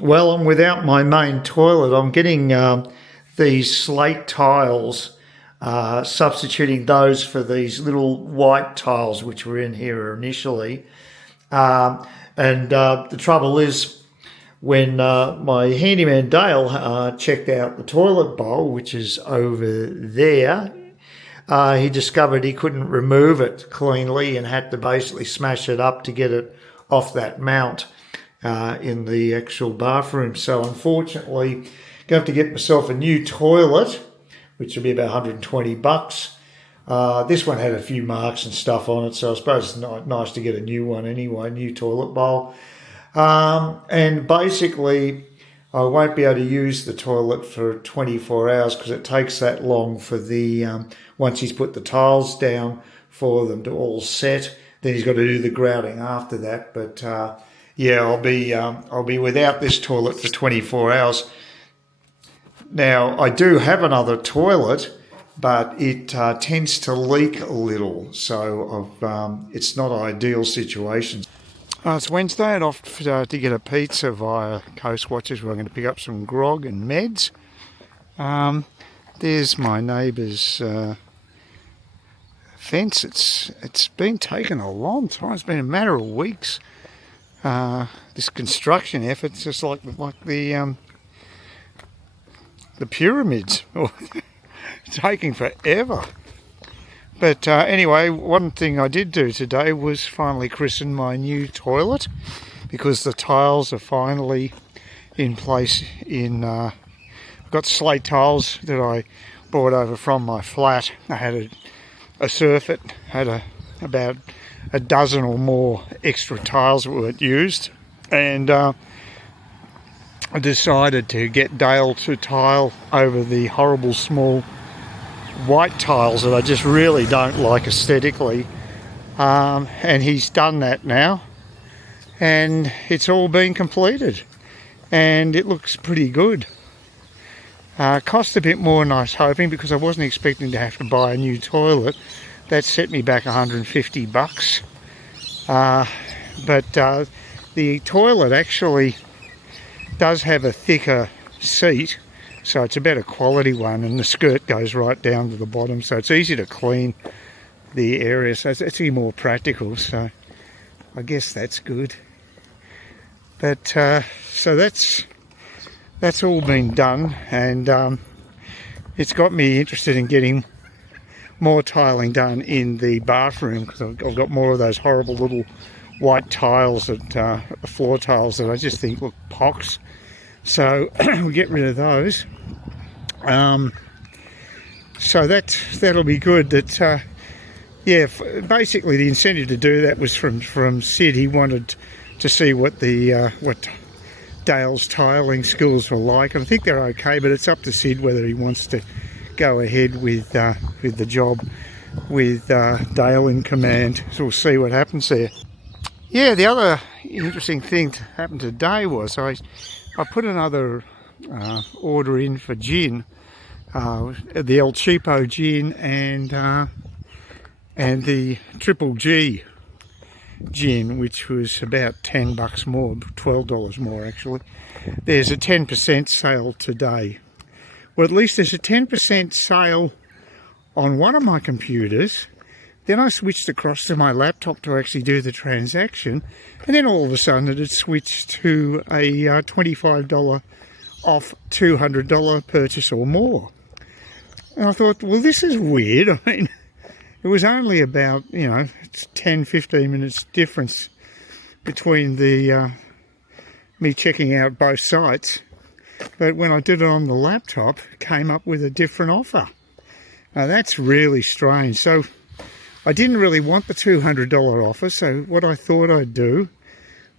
Well, I'm without my main toilet. I'm getting these slate tiles, substituting those for these little white tiles which were in here initially. And the trouble is, when my handyman Dale checked out the toilet bowl, which is over there, he discovered he couldn't remove it cleanly and had to basically smash it up to get it off that mount in the actual bathroom. So unfortunately, I'm going to have to get myself a new toilet, which will be about 120 bucks. This one had a few marks and stuff on it, so I suppose it's nice to get a new one anyway, new toilet bowl. And basically, I won't be able to use the toilet for 24 hours because it takes that long for the, once he's put the tiles down for them to all set, then he's got to do the grouting after that. But yeah, I'll be without this toilet for 24 hours. Now, I do have another toilet, but it tends to leak a little, so it's not an ideal situation. It's Wednesday and off to get a pizza via Coast Watchers. We're going to pick up some grog and meds. There's my neighbour's fence. It's been taken a long time. It's been a matter of weeks. This construction effort, it's just like the pyramids. It's taking forever. But anyway, one thing I did do today was finally christen my new toilet, because the tiles are finally in place. I've got slate tiles that I brought over from my flat. I had a surfeit, had about a dozen or more extra tiles that weren't used, and I decided to get Dale to tile over the horrible small white tiles that I just really don't like aesthetically, and he's done that now, and it's all been completed and it looks pretty good. Cost a bit more than I was hoping, because I wasn't expecting to have to buy a new toilet. That set me back 150 bucks, but the toilet actually does have a thicker seat, so it's a better quality one, and the skirt goes right down to the bottom, so it's easy to clean the area, so it's actually more practical, so I guess that's good. But so that's all been done, and it's got me interested in getting more tiling done in the bathroom, because I've got more of those horrible little white tiles, that floor tiles, that I just think look pox. So we'll get rid of those. So that'll be good. That yeah, basically the incentive to do that was from Sid. He wanted to see what Dale's tiling skills were like, and I think they're okay, but it's up to Sid whether he wants to go ahead with the job with Dale in command. So we'll see what happens there. Yeah, the other interesting thing that happened today was I put another order in for gin, the El Cheapo gin and the Triple G gin, which was about 10 bucks more, $12 more actually. There's a 10% sale today. Well, at least there's a 10% sale on one of my computers. Then I switched across to my laptop to actually do the transaction, and then all of a sudden it had switched to a $25 off $200 purchase or more. And I thought, well, this is weird. I mean, it was only about, 10-15 minutes difference between the me checking out both sites, but when I did it on the laptop, it came up with a different offer. Now that's really strange. So I didn't really want the $200 offer, so what I thought I'd do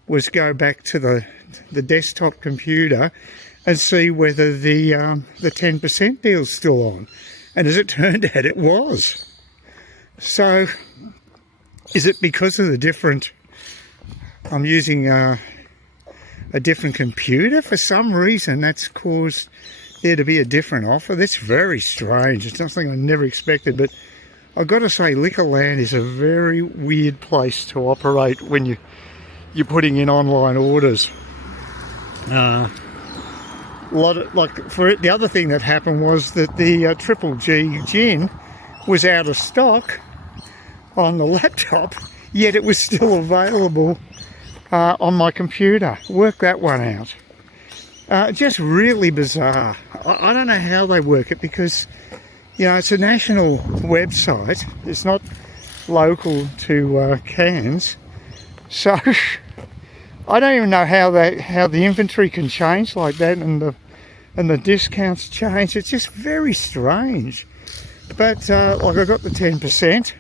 was go back to the desktop computer and see whether the 10% deal's still on. And as it turned out, it was. So is it because of the different, I'm using a different computer? For some reason that's caused there to be a different offer. That's very strange. It's something I never expected, but I've got to say, Liquorland is a very weird place to operate when you're putting in online orders. The other thing that happened was that the Triple G gin was out of stock on the laptop, yet it was still available on my computer. Work that one out. Just really bizarre. I don't know how they work it, because it's a national website. It's not local to Cairns, so I don't even know how the inventory can change like that, and the discounts change. It's just very strange. But like, I got the 10%,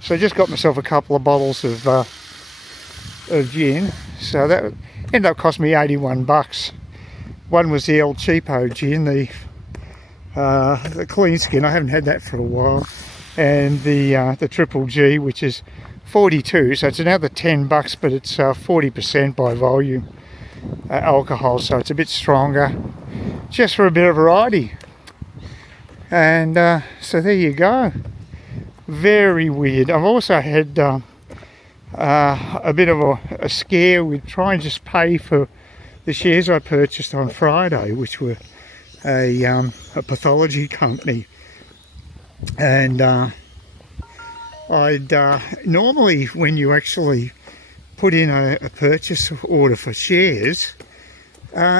so I just got myself a couple of bottles of gin. So that ended up costing me $81. One was the El Cheapo gin, the clean skin. I haven't had that for a while, and the Triple G, which is 42. So it's another $10, but it's 40% by volume alcohol, so it's a bit stronger, just for a bit of variety. And so there you go. Very weird. I've also had a bit of a scare with trying to just pay for the shares I purchased on Friday, which were a pathology company. And I'd normally, when you actually put in a purchase order for shares,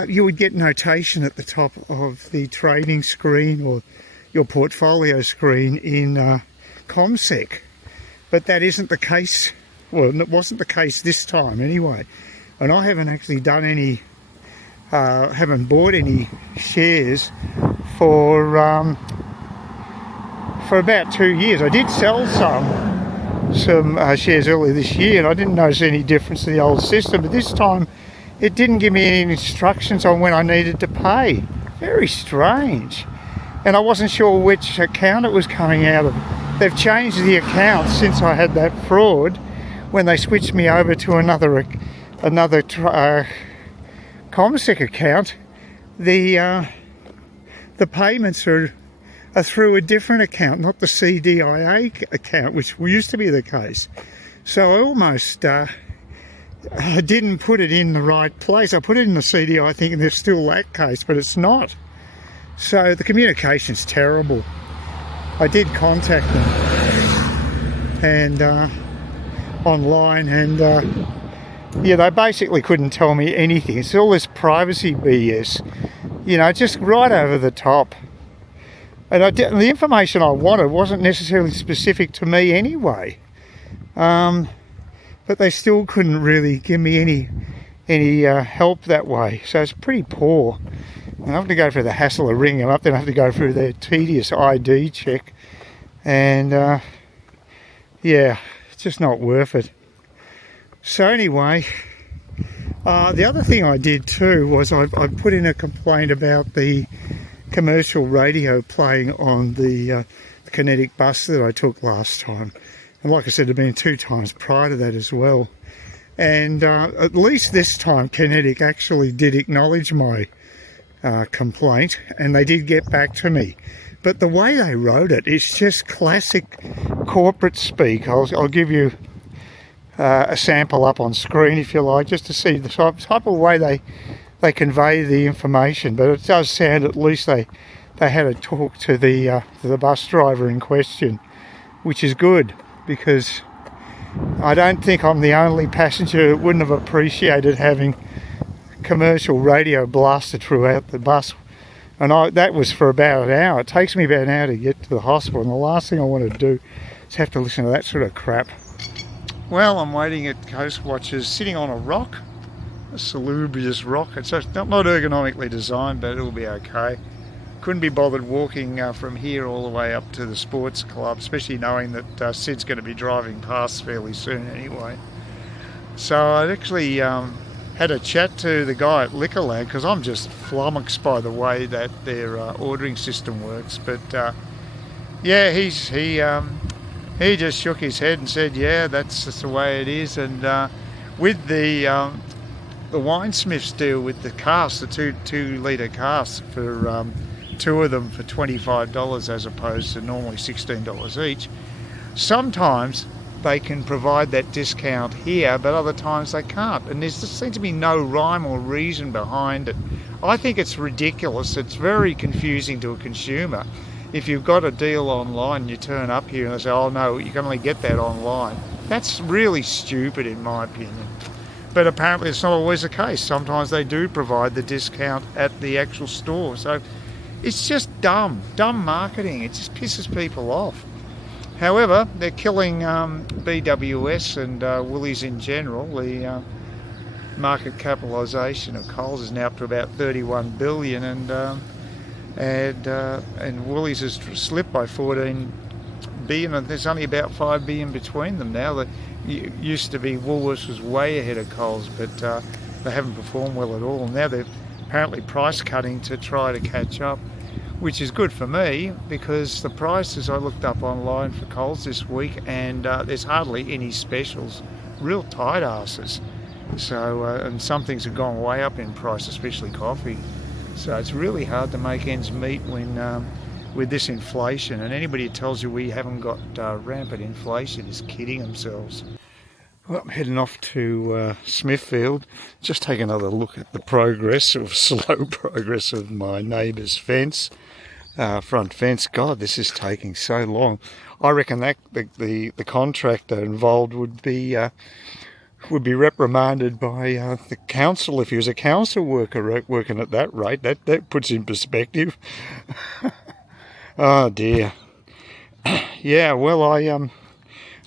you would get notation at the top of the trading screen or your portfolio screen in CommSec. But that isn't the case. Well, it wasn't the case this time anyway. And I haven't actually done any, haven't bought any shares for about 2 years. I did sell some shares earlier this year, and I didn't notice any difference to the old system. But this time, it didn't give me any instructions on when I needed to pay. Very strange. And I wasn't sure which account it was coming out of. They've changed the account since I had that fraud, when they switched me over to another CommSec account. The payments are through a different account, not the CDIA account, which used to be the case. So I almost I didn't put it in the right place. I put it in the CDI thinking there's still that case, but it's not. So the communication's terrible. I did contact them and online, and yeah, they basically couldn't tell me anything. It's all this privacy BS, just right over the top. And the information I wanted wasn't necessarily specific to me anyway. But they still couldn't really give me any help that way. So it's pretty poor. And I have to go through the hassle of ringing them up, then I have to go through their tedious ID check. And yeah, it's just not worth it. So anyway, the other thing I did too was I put in a complaint about the commercial radio playing on the Kinetic bus that I took last time. And like I said, it had been 2 times prior to that as well. And at least this time Kinetic actually did acknowledge my complaint, and they did get back to me. But the way they wrote it, it's just classic corporate speak. I'll give you a sample up on screen if you like, just to see the type of way they convey the information. But it does sound, at least they had a talk to the bus driver in question, which is good, because I don't think I'm the only passenger that wouldn't have appreciated having commercial radio blasted throughout the bus. And that was for about an hour. It takes me about an hour to get to the hospital, and the last thing I want to do is have to listen to that sort of crap. Well, I'm waiting at Coast Watchers, sitting on a rock, a salubrious rock. It's not ergonomically designed, but it'll be okay. Couldn't be bothered walking from here all the way up to the sports club, especially knowing that Sid's going to be driving past fairly soon anyway. So I'd actually had a chat to the guy at Liquorland, because I'm just flummoxed by the way that their ordering system works. But yeah, he just shook his head and said, yeah, that's just the way it is. And with the Winesmiths deal with the casks, the 2 litre casks, for 2 of them for $25 as opposed to normally $16 each. Sometimes they can provide that discount here, but other times they can't. And there just seems to be no rhyme or reason behind it. I think it's ridiculous. It's very confusing to a consumer. If you've got a deal online and you turn up here and they say, oh no, you can only get that online. That's really stupid in my opinion. But apparently it's not always the case. Sometimes they do provide the discount at the actual store. So it's just dumb marketing. It just pisses people off. However, they're killing BWS and Woolies in general. The market capitalisation of Coles is now up to about 31 billion, and Woolies has slipped by 14 billion, and there's only about 5 billion between them now. That used to be Woolworths was way ahead of Coles, but they haven't performed well at all. Now they're apparently price cutting to try to catch up, which is good for me because the prices I looked up online for Coles this week, and there's hardly any specials, real tight asses. So, and some things have gone way up in price, especially coffee. So it's really hard to make ends meet when with this inflation. And anybody who tells you we haven't got rampant inflation is kidding themselves. Well, I'm heading off to Smithfield, just take another look at the progress, or slow progress, of my neighbour's fence, front fence. God, this is taking so long. I reckon that the contractor involved would be reprimanded by the council if he was a council worker working at that rate. That puts in perspective. Oh dear. Yeah, well, I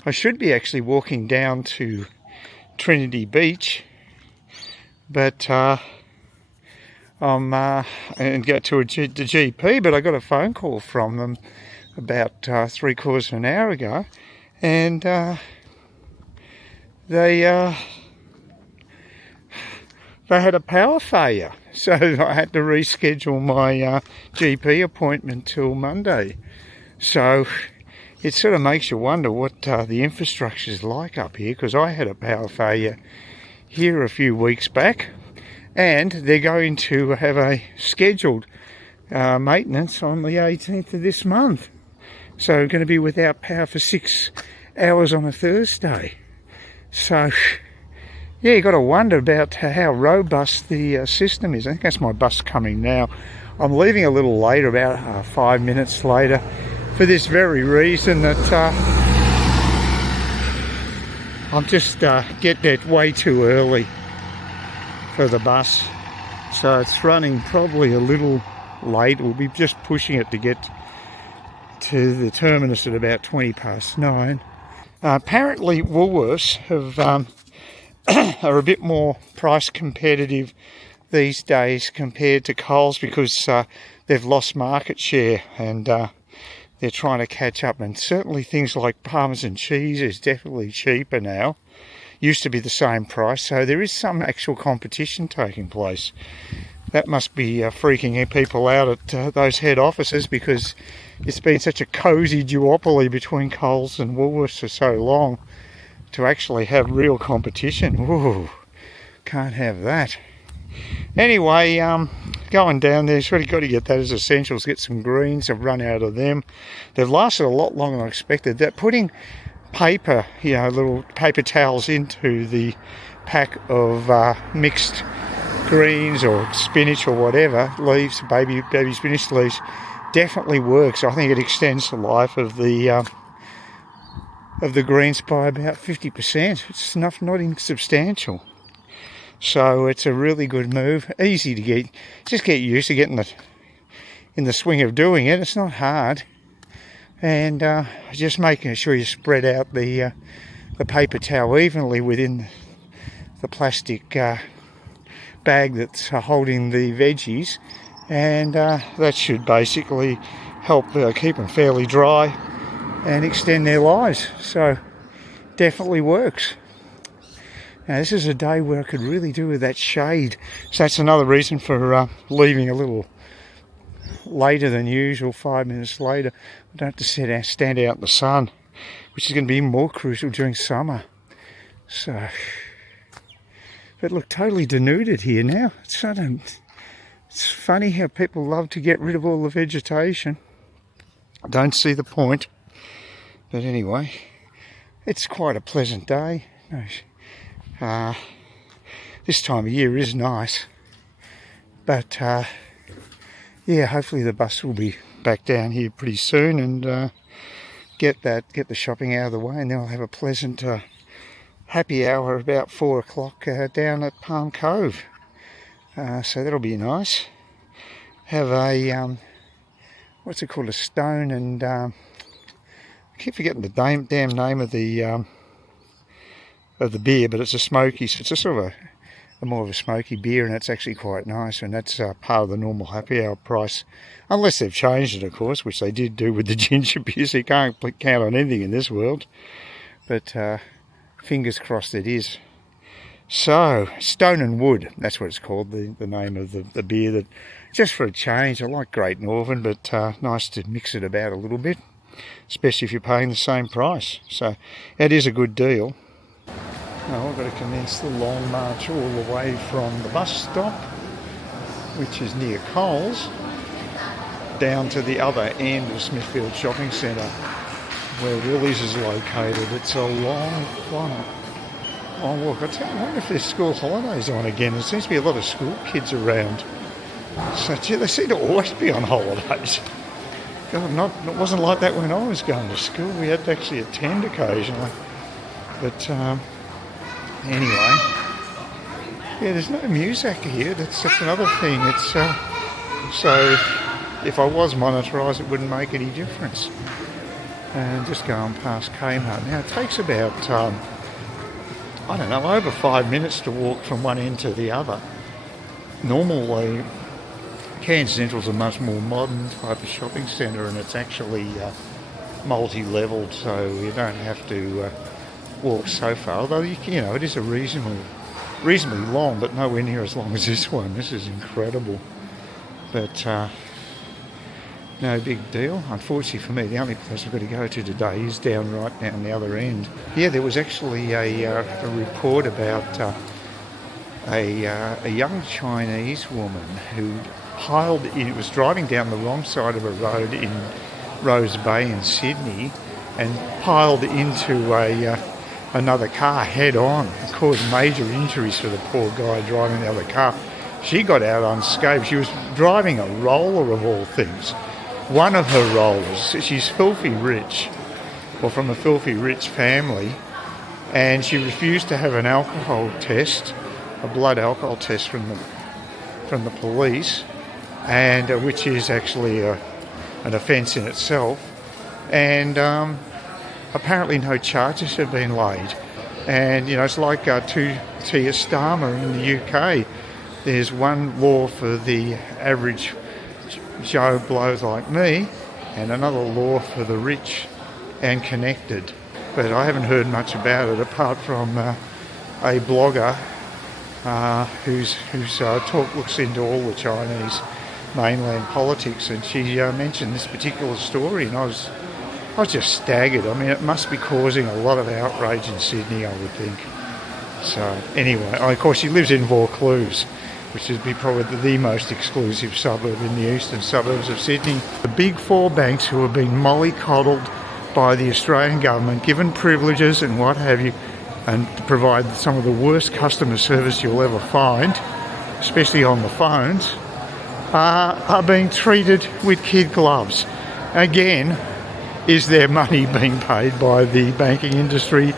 should be actually walking down to Trinity Beach, but and get to the GP, but I got a phone call from them about 3/4 of an hour ago, and they had a power failure, so I had to reschedule my GP appointment till Monday. So it sort of makes you wonder what the infrastructure is like up here, because I had a power failure here a few weeks back, and they're going to have a scheduled maintenance on the 18th of this month. So I'm going to be without power for 6 hours on a Thursday. So yeah, you got to wonder about how robust the system is. I think that's my bus coming now. I'm leaving a little later, about 5 minutes later, for this very reason that I'm just getting it way too early for the bus. So it's running probably a little late. We'll be just pushing it to get to the terminus at about 9:20. Apparently Woolworths are a bit more price competitive these days compared to Coles, because they've lost market share, and they're trying to catch up. And certainly things like Parmesan cheese is definitely cheaper now. Used to be the same price, so there is some actual competition taking place. That must be freaking people out at those head offices, because it's been such a cosy duopoly between Coles and Woolworths for so long. To actually have real competition, ooh, can't have that. Anyway, going down there, it's really got to get that as essentials. Get some greens. I've run out of them. They've lasted a lot longer than I expected. That putting paper, little paper towels into the pack of mixed greens or spinach or whatever, leaves, baby spinach leaves, definitely works. I think it extends the life of the greens by about 50%. It's not insubstantial. So it's a really good move. Easy to get. Just get used to getting in the swing of doing it. It's not hard. And just making sure you spread out the paper towel evenly within the plastic bag that's holding the veggies. And that should basically help keep them fairly dry and extend their lives. So definitely works. Now this is a day where I could really do with that shade. So that's another reason for leaving a little later than usual, 5 minutes later. I don't have to stand out in the sun, which is going to be more crucial during summer. So, but look, totally denuded here now. It's funny how people love to get rid of all the vegetation. I don't see the point. But anyway, it's quite a pleasant day. This time of year is nice, but yeah, hopefully the bus will be back down here pretty soon and get the shopping out of the way, and then I'll have a pleasant happy hour about 4 o'clock down at Palm Cove. So that'll be nice. Have a what's it called, a stone and I keep forgetting the damn name of the beer, but it's a smoky, so it's a sort of a more of a smoky beer, and it's actually quite nice, and that's part of the normal happy hour price, unless they've changed it, of course, which they did do with the ginger beer, so you can't count on anything in this world, but fingers crossed it is. So, Stone and Wood, that's what it's called, the name of the beer, that just for a change. I like Great Northern, but nice to mix it about a little bit, especially if you're paying the same price, so it is a good deal. Now I've got to commence the long march all the way from the bus stop, which is near Coles, down to the other end of Smithfield Shopping Centre, where Woolies is located. It's a long walk. I wonder if there's school holidays on again. There seems to be a lot of school kids around. So gee, they seem to always be on holidays. God, it wasn't like that when I was going to school. We had to actually attend occasionally. But anyway, yeah, there's no music here. That's another thing. It's so if I was monetarised, it wouldn't make any difference. And just going past Kmart now, it takes about I don't know, over 5 minutes to walk from one end to the other. Normally, Cairns Central's a much more modern type of shopping centre, and it's actually multi-levelled, so you don't have to walk so far, although you know it is a reasonably long, but nowhere near as long as this one. This is incredible, but no big deal. Unfortunately for me, the only place I've got to go to today is right down the other end. Yeah, there was actually a report about a young Chinese woman who was driving down the wrong side of a road in Rose Bay in Sydney and piled into another car head on. It caused major injuries for the poor guy driving the other car. She got out unscathed. She was driving a roller of all things. One of her rollers, she's filthy rich, or from a filthy rich family, and she refused to have an alcohol test, a blood alcohol test from the police, and which is actually an offence in itself. And apparently no charges have been laid. And, you know, it's like Tia Starmer in the UK. There's one law for the average Joe blows like me, and another law for the rich and connected. But I haven't heard much about it apart from a blogger whose talk looks into all the Chinese mainland politics, and she mentioned this particular story, and I was just staggered. I mean, it must be causing a lot of outrage in Sydney, I would think. So anyway, of course, she lives in Vaucluse, which would be probably the most exclusive suburb in the eastern suburbs of Sydney. The big four banks who have been mollycoddled by the Australian government, given privileges and what have you, and provide some of the worst customer service you'll ever find, especially on the phones, are being treated with kid gloves. Again, is their money being paid by the banking industry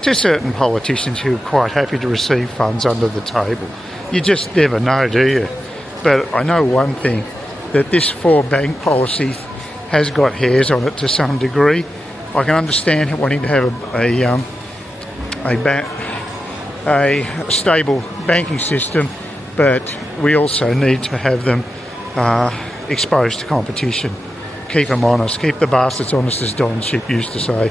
to certain politicians who are quite happy to receive funds under the table? You just never know, do you? But I know one thing, that this four-bank policy has got hairs on it to some degree. I can understand wanting to have a stable banking system, but we also need to have them exposed to competition. Keep them honest, keep the bastards honest, as Don Chipp used to say.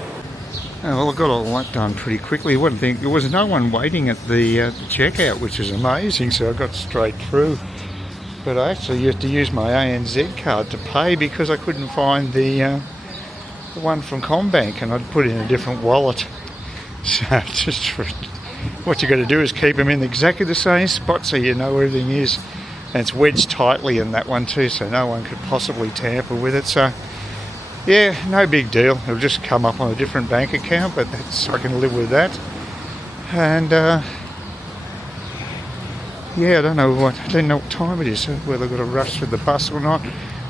Well, I got all that done pretty quickly. There was no one waiting at the checkout, which is amazing, so I got straight through. But I actually used to use my ANZ card to pay because I couldn't find the one from CommBank, and I'd put in a different wallet. So what you got to do is keep them in exactly the same spot so you know where everything is. And it's wedged tightly in that one too, so no one could possibly tamper with it. So yeah, no big deal. It'll just come up on a different bank account, but that's, I can live with that. And yeah, I don't know what time it is, whether I've got to rush with the bus or not,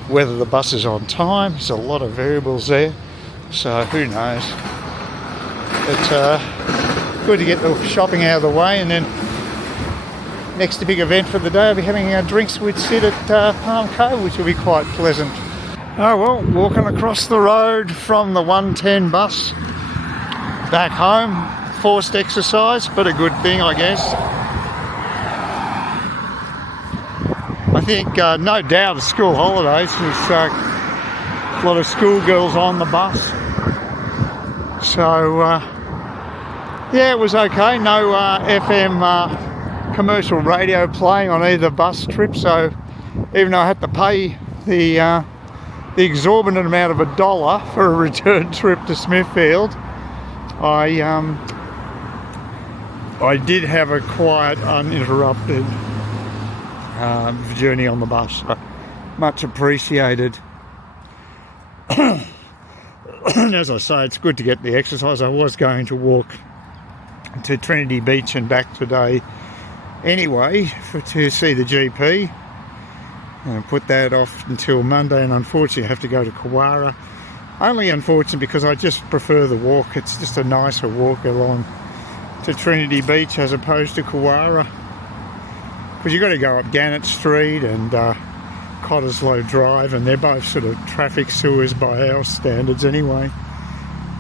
whether the bus is on time. There's a lot of variables there, so who knows. But good to get the shopping out of the way, and then next big event for the day, I'll be having drinks with Sid at Palm Cove, which will be quite pleasant. Oh well, walking across the road from the 110 bus back home, forced exercise, but a good thing, I guess. I think no doubt it's school holidays. There's a lot of schoolgirls on the bus, so yeah, it was okay. No FM commercial radio playing on either bus trip, so even though I had to pay the exorbitant amount of $1 for a return trip to Smithfield, I did have a quiet, uninterrupted journey on the bus. So much appreciated. And as I say, it's good to get the exercise. I was going to walk to Trinity Beach and back today anyway to see the GP. And put that off until Monday, and unfortunately I have to go to Kawara. Only unfortunate because I just prefer the walk. It's just a nicer walk along to Trinity Beach as opposed to Kawara, because you've got to go up Gannett Street and Cottesloe Drive, and they're both sort of traffic sewers by our standards anyway.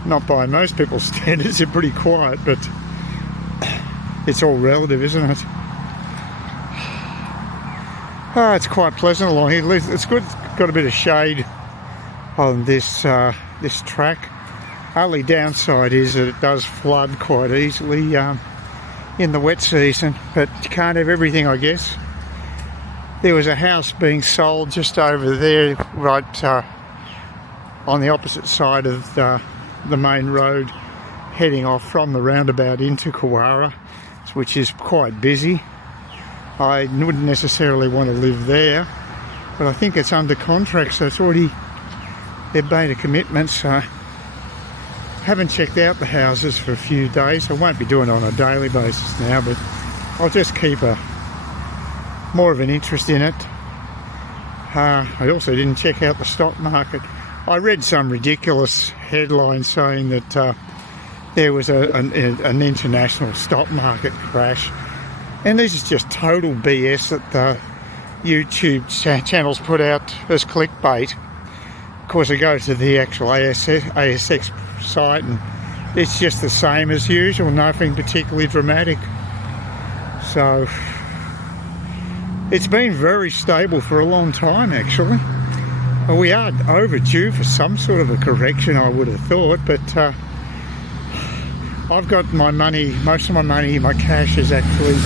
Not by most people's standards. They're pretty quiet, but it's all relative, isn't it? Oh, it's quite pleasant along here. It's good. It's got a bit of shade on this this track. Only downside is that it does flood quite easily in the wet season, but you can't have everything, I guess. There was a house being sold just over there, right on the opposite side of the main road, heading off from the roundabout into Kawara, which is quite busy. I wouldn't necessarily want to live there, but I think it's under contract, so it's already, they've made a commitment, so haven't checked out the houses for a few days. I won't be doing it on a daily basis now, but I'll just keep more of an interest in it. I also didn't check out the stock market. I read some ridiculous headline saying that there was an international stock market crash. And this is just total BS that the YouTube channels put out as clickbait. Of course, I go to the actual ASX site and it's just the same as usual, nothing particularly dramatic. So it's been very stable for a long time, actually. Well, we are overdue for some sort of a correction, I would have thought, but I've got my money, most of my money, my cash is actually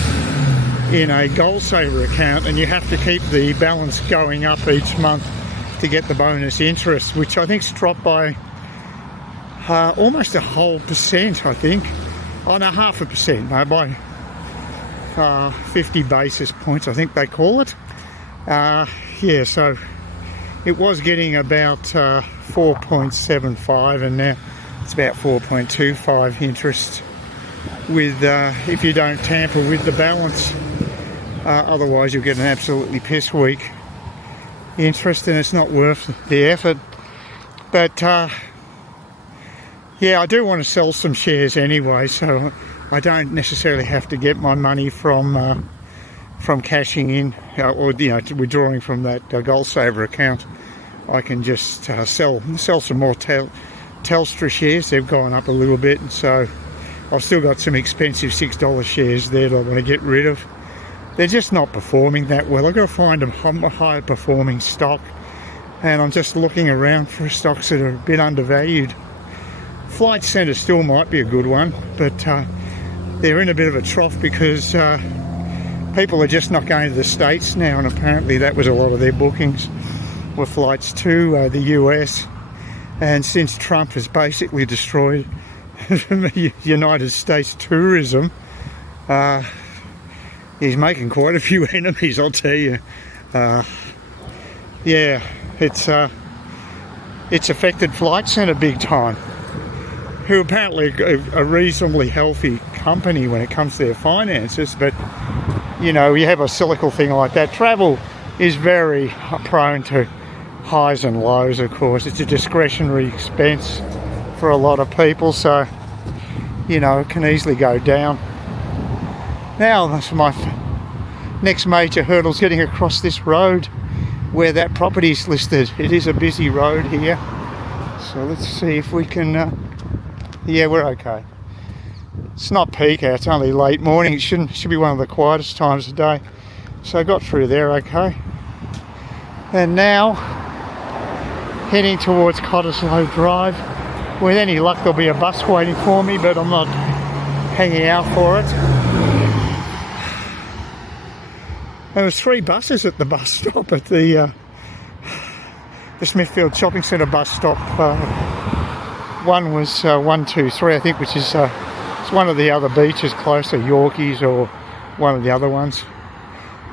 in a GoalSaver account, and you have to keep the balance going up each month to get the bonus interest, which I think's dropped by almost a whole percent, I think. Oh no, 0.5%, no, by 50 basis points, I think they call it. Yeah, so it was getting about 4.75, and now it's about 4.25 interest with if you don't tamper with the balance. Otherwise you'll get an absolutely piss weak interest, and it's not worth the effort. But yeah, I do want to sell some shares anyway, so I don't necessarily have to get my money from cashing in or withdrawing from that GoalSaver account. I can just sell some more Telstra shares. They've gone up a little bit, and so I've still got some expensive $6 shares there that I want to get rid of. They're just not performing that well. I've got to find a higher performing stock, and I'm just looking around for stocks that are a bit undervalued. Flight Centre still might be a good one, but they're in a bit of a trough because people are just not going to the States now, and apparently that was a lot of their bookings were flights to the US. And since Trump has basically destroyed the United States tourism, he's making quite a few enemies, I'll tell you. Yeah, it's it's affected Flight Centre big time, who apparently are a reasonably healthy company when it comes to their finances, but you know, you have a cyclical thing like that. Travel is very prone to highs and lows, of course. It's a discretionary expense for a lot of people, so you know, it can easily go down. Now, that's my next major hurdle, is getting across this road where that property is listed. It is a busy road here, so let's see if we can yeah, we're okay. It's not peak hour, it's only late morning. It should be one of the quietest times of day. So I got through there okay. And now heading towards Cottesloe Drive. With any luck there'll be a bus waiting for me, but I'm not hanging out for it. There was 3 buses at the bus stop at the Smithfield Shopping Centre bus stop. One was 123, I think, which is it's one of the other beaches closer, Yorkies or one of the other ones.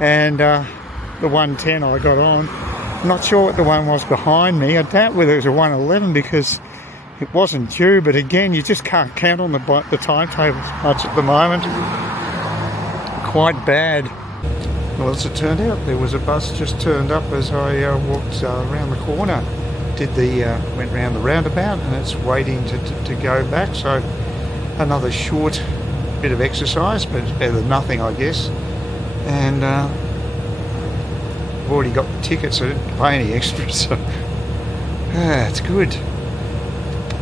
And the 110 I got on. I'm not sure what the one was behind me. I doubt whether it was a 111 because it wasn't due, but again, you just can't count on the timetables much at the moment. Quite bad. Well, as it turned out, there was a bus just turned up as I walked around the corner. Went round the roundabout, and it's waiting to go back. So another short bit of exercise, but it's better than nothing, I guess. And I've already got the ticket, so I didn't pay any extra. So it's good.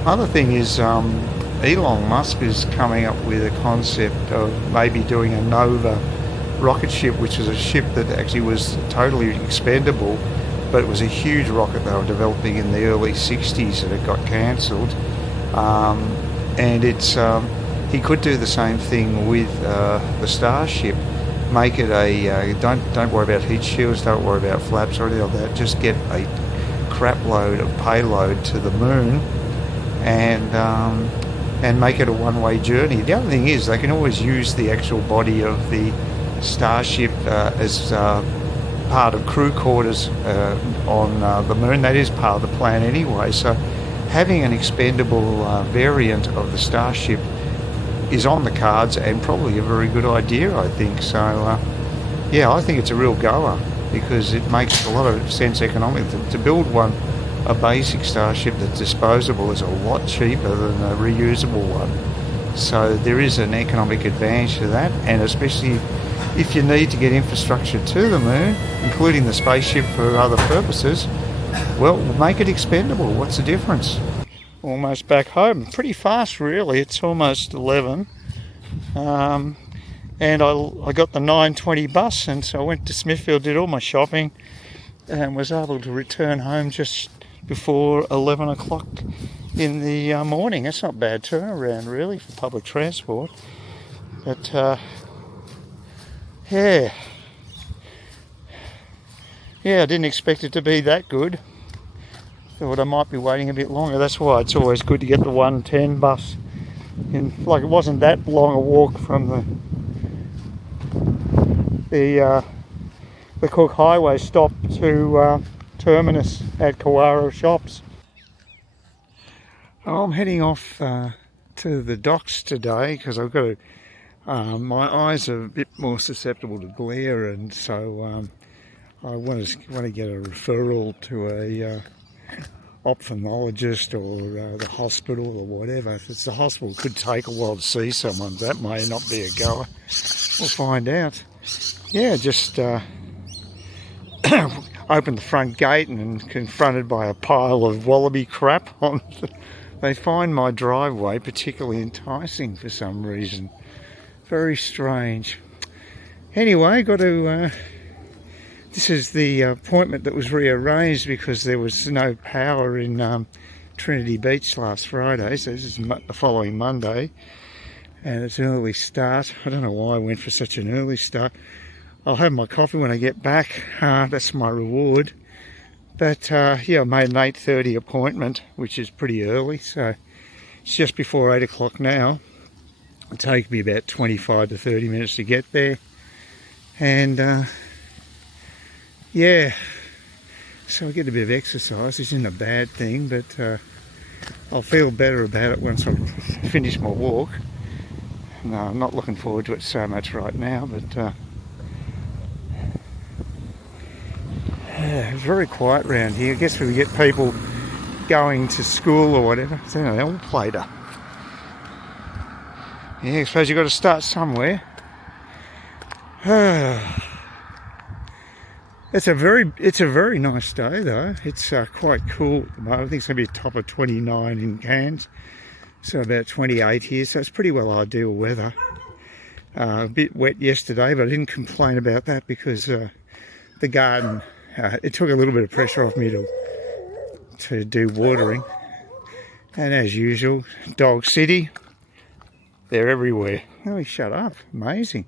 Other thing is, Elon Musk is coming up with a concept of maybe doing a Nova rocket ship, which is a ship that actually was totally expendable, but it was a huge rocket they were developing in the early 60s and it got cancelled. And it's he could do the same thing with the Starship. Make it a don't worry about heat shields, don't worry about flaps or anything like that. Just get a crap load of payload to the moon and make it a one-way journey. The other thing is they can always use the actual body of the Starship as part of crew quarters on the moon. That is part of the plan anyway. So having an expendable variant of the Starship is on the cards and probably a very good idea, I think. So yeah, I think it's a real goer because it makes a lot of sense economically. To build a basic Starship that's disposable is a lot cheaper than a reusable one. So there is an economic advantage to that, and especially if you need to get infrastructure to the moon, including the spaceship for other purposes, well, make it expendable. What's the difference? Almost back home. Pretty fast, really. It's almost 11. And I got the 9:20 bus, and so I went to Smithfield, did all my shopping, and was able to return home just before 11 o'clock in the morning. That's not a bad turnaround, really, for public transport. But yeah, I didn't expect it to be that good. Thought I might be waiting a bit longer. That's why it's always good to get the 110 bus. And like, it wasn't that long a walk from the Cook Highway stop to terminus at Kawara Shops. I'm heading off to the docks today because I've got to. My eyes are a bit more susceptible to glare, and so I want to get a referral to a ophthalmologist or the hospital or whatever. If it's the hospital, it could take a while to see someone. That may not be a goer. We'll find out. Yeah, just opened the front gate and confronted by a pile of wallaby crap. They find my driveway particularly enticing for some reason. Very strange. Anyway, got to... this is the appointment that was rearranged because there was no power in Trinity Beach last Friday, so this is the following Monday, and it's an early start. I don't know why I went for such an early start. I'll have my coffee when I get back. That's my reward. But yeah, I made an 8:30 appointment, which is pretty early, so it's just before 8 o'clock now. It'll take me about 25 to 30 minutes to get there. And yeah, so I get a bit of exercise. Which isn't a bad thing, but I'll feel better about it once I finish my walk. No, I'm not looking forward to it so much right now, but it's very quiet around here. I guess we get people going to school or whatever. It's an elm plater. Yeah, I suppose you've got to start somewhere. It's a very nice day though. It's quite cool at the moment. I think it's going to be a top of 29 in Cairns, so about 28 here. So it's pretty well ideal weather. A bit wet yesterday, but I didn't complain about that because the garden. It took a little bit of pressure off me to do watering. And as usual, Dog City. They're everywhere. Oh, shut up. Amazing.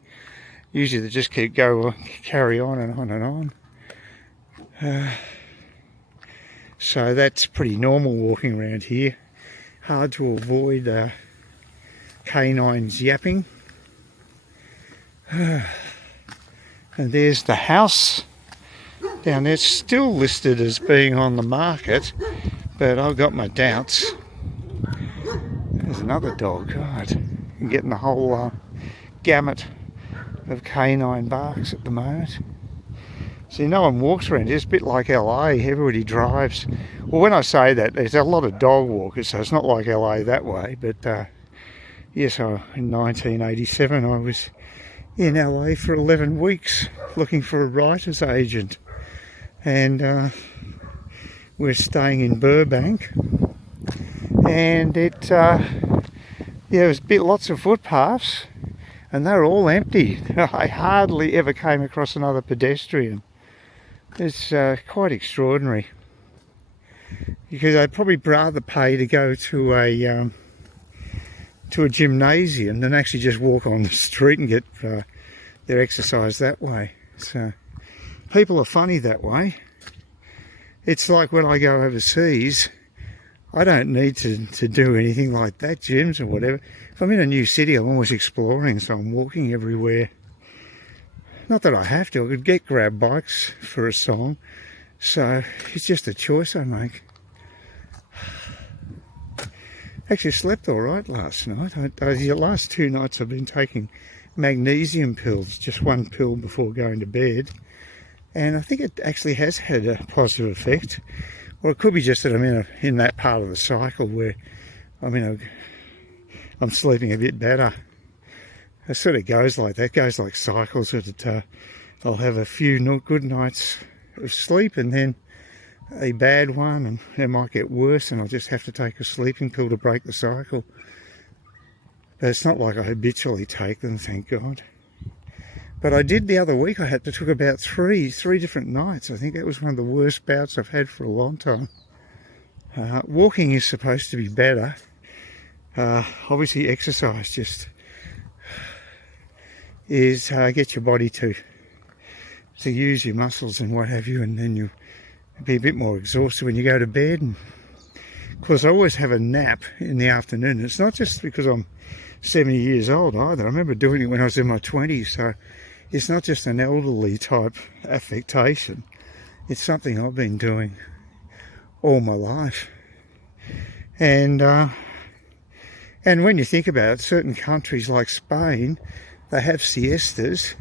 Usually they just carry on and on and on. So that's pretty normal walking around here. Hard to avoid canines yapping. And there's the house down there. It's still listed as being on the market, but I've got my doubts. There's another dog. God, I'm getting the whole gamut of canine barks at the moment. See, no one walks around here. It's a bit like LA. Everybody drives. Well, when I say that, there's a lot of dog walkers, so it's not like LA that way. But yes, in 1987 I was in LA for 11 weeks looking for a writer's agent. And we're staying in Burbank. And it was lots of footpaths, and they're all empty. I hardly ever came across another pedestrian. It's quite extraordinary, because I'd probably rather pay to go to a gymnasium than actually just walk on the street and get their exercise that way. So people are funny that way. It's like when I go overseas, I don't need to do anything like that, gyms or whatever. If I'm in a new city, I'm always exploring, so I'm walking everywhere. Not that I have to. I could get grab bikes for a song, so it's just a choice I make. Actually slept all right last night. The last 2 nights I've been taking magnesium pills, just one pill before going to bed, and I think it actually has had a positive effect. Or it could be just that I'm in that part of the cycle where I'm sleeping a bit better. It sort of goes like that. It goes like cycles. I'll have a few good nights of sleep and then a bad one, and it might get worse, and I'll just have to take a sleeping pill to break the cycle. But it's not like I habitually take them, thank God. But I did the other week. I took about three different nights. I think that was one of the worst bouts I've had for a long time. Walking is supposed to be better. Obviously exercise just is get your body to use your muscles and what have you, and then you'll be a bit more exhausted when you go to bed. And of course I always have a nap in the afternoon. It's not just because I'm 70 years old either. I remember doing it when I was in my 20s, so it's not just an elderly type affectation. It's something I've been doing all my life. And when you think about it, certain countries like Spain, they have siestas.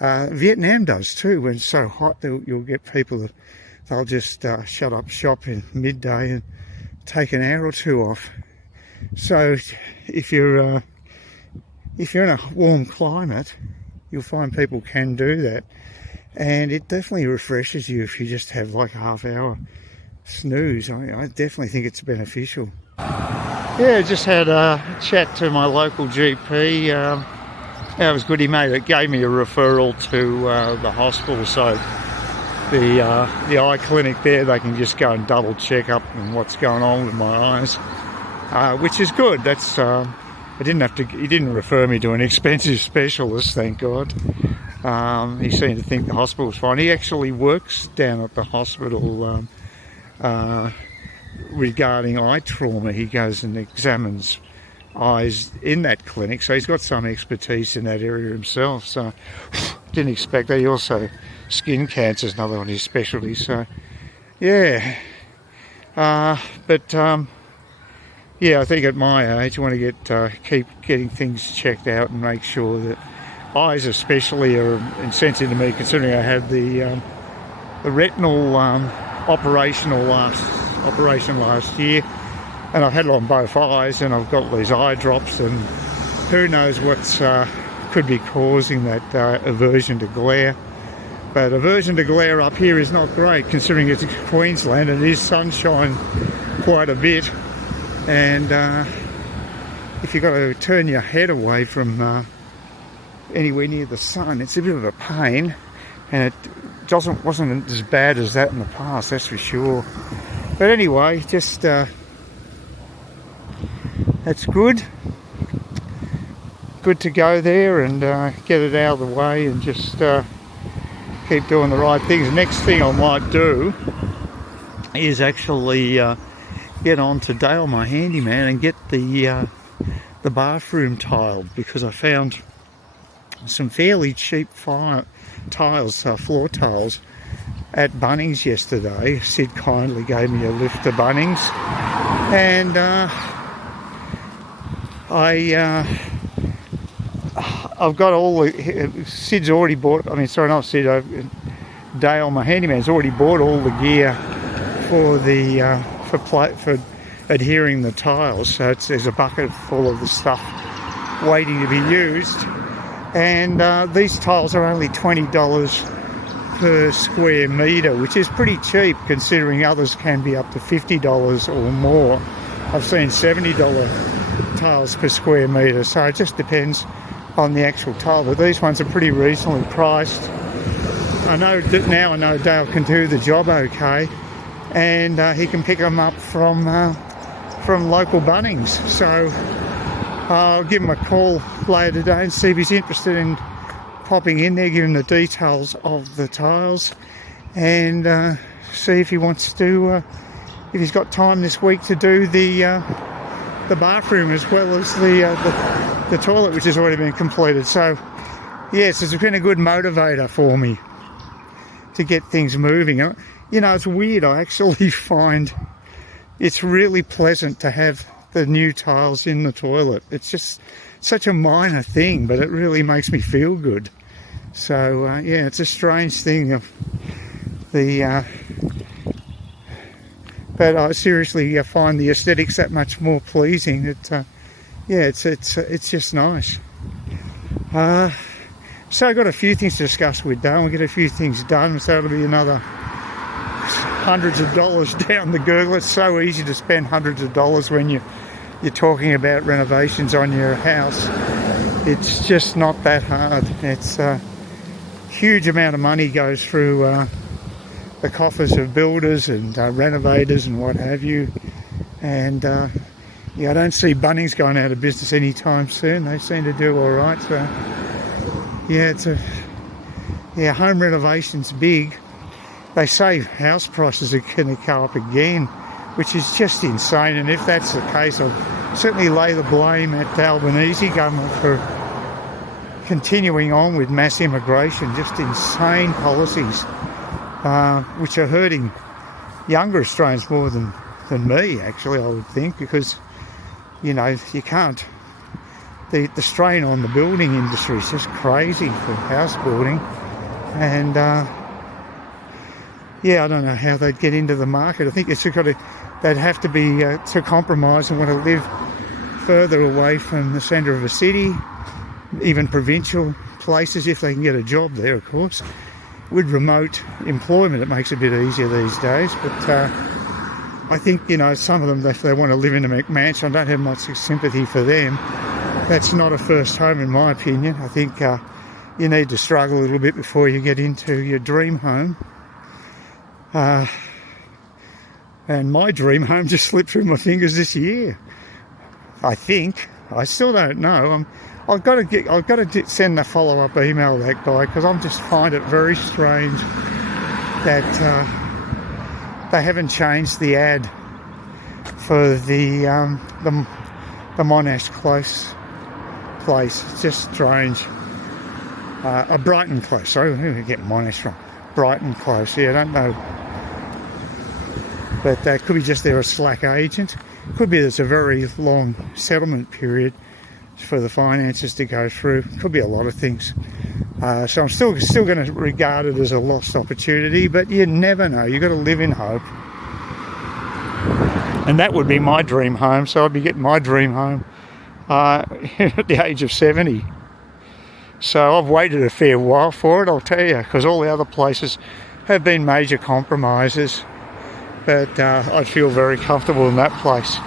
Vietnam does too. When it's so hot, you'll get people they'll just shut up shop in midday and take an hour or two off. So if you're in a warm climate, you'll find people can do that, and it definitely refreshes you if you just have like a half-hour snooze. I definitely think it's beneficial. Yeah, just had a chat to my local GP. That was good. He gave me a referral to the hospital, so the eye clinic there, they can just go and double check up on what's going on with my eyes, which is good. That's he didn't refer me to an expensive specialist, thank God. He seemed to think the hospital was fine. He actually works down at the hospital regarding eye trauma. He goes and examines eyes in that clinic, so he's got some expertise in that area himself, so didn't expect that. He also, skin cancer is another one of his specialties, so yeah. But yeah, I think at my age, I want to keep getting things checked out and make sure that eyes, especially, are insensitive to me, considering I had the retinal operation last year, and I've had it on both eyes, and I've got these eye drops, and who knows what's could be causing that aversion to glare. But aversion to glare up here is not great, considering it's Queensland and it is sunshine quite a bit. And if you've got to turn your head away from anywhere near the sun, it's a bit of a pain. And it wasn't as bad as that in the past, that's for sure. But anyway, just that's good. Good to go there and get it out of the way and just keep doing the right things. The next thing I might do is actually get on to Dale, my handyman, and get the bathroom tiled, because I found some fairly cheap floor tiles at Bunnings yesterday. Sid kindly gave me a lift to Bunnings, and I've got all the... Sid's already bought... I mean, sorry, not Sid. Dale, my handyman's already bought all the gear for the for adhering the tiles. So there's a bucket full of the stuff waiting to be used. And these tiles are only $20 per square metre, which is pretty cheap, considering others can be up to $50 or more. I've seen $70 tiles per square metre, so it just depends on the actual tile, but these ones are pretty reasonably priced. I know that now I know Dale can do the job okay, and he can pick them up from local Bunnings. So I'll give him a call later today and see if he's interested in popping in there, give him the details of the tiles, and see if he wants to, if he's got time this week to do the bathroom as well as the toilet, which has already been completed. So yes, it's been a good motivator for me to get things moving. You know, it's weird, I actually find it's really pleasant to have the new tiles in the toilet. It's just such a minor thing, but it really makes me feel good. So yeah, it's a strange thing of the but I seriously find the aesthetics that much more pleasing. That yeah, it's just nice. So I've got a few things to discuss with Dale. We'll get a few things done, so it'll be another hundreds of dollars down the gurgle. It's so easy to spend hundreds of dollars when you're talking about renovations on your house. It's just not that hard. It's a huge amount of money goes through the coffers of builders and renovators and what have you. And yeah, I don't see Bunnings going out of business anytime soon. They seem to do all right. So yeah, home renovation's big. They say house prices are going to go up again, which is just insane. And if that's the case, I'll certainly lay the blame at the Albanese government for continuing on with mass immigration. Just insane policies, which are hurting younger Australians more than me, actually, I would think, because, you know, you can't... The strain on the building industry is just crazy for house building. And yeah, I don't know how they'd get into the market. I think they'd have to be to compromise and want to live further away from the centre of a city, even provincial places, if they can get a job there, of course. With remote employment, it makes it a bit easier these days. But I think, you know, some of them, if they want to live in a McMansion, I don't have much sympathy for them. That's not a first home, in my opinion. I think you need to struggle a little bit before you get into your dream home. And my dream home just slipped through my fingers this year. I think. I still don't know. I've got to send a follow-up email to that guy, because I just find it very strange that they haven't changed the ad for the Monash Close place. It's just strange. Brighton Close. Sorry, who did I get Monash from? Brighton Close. Yeah, I don't know But that could be just they're a slack agent. Could be there's a very long settlement period for the finances to go through. Could be a lot of things. So I'm still going to regard it as a lost opportunity, but you never know. You've got to live in hope. And that would be my dream home, so I'd be getting my dream home at the age of 70. So I've waited a fair while for it, I'll tell you, because all the other places have been major compromises. But I feel very comfortable in that place.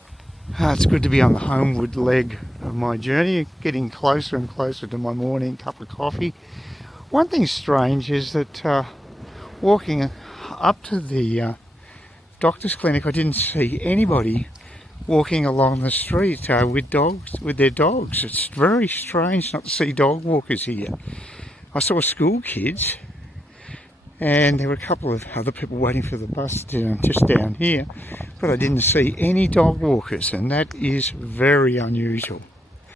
It's good to be on the homeward leg of my journey, getting closer and closer to my morning cup of coffee. One thing strange is that walking up to the doctor's clinic, I didn't see anybody walking along the street with their dogs. It's very strange not to see dog walkers here. I saw school kids, and there were a couple of other people waiting for the bus just down here, but I didn't see any dog walkers, and that is very unusual.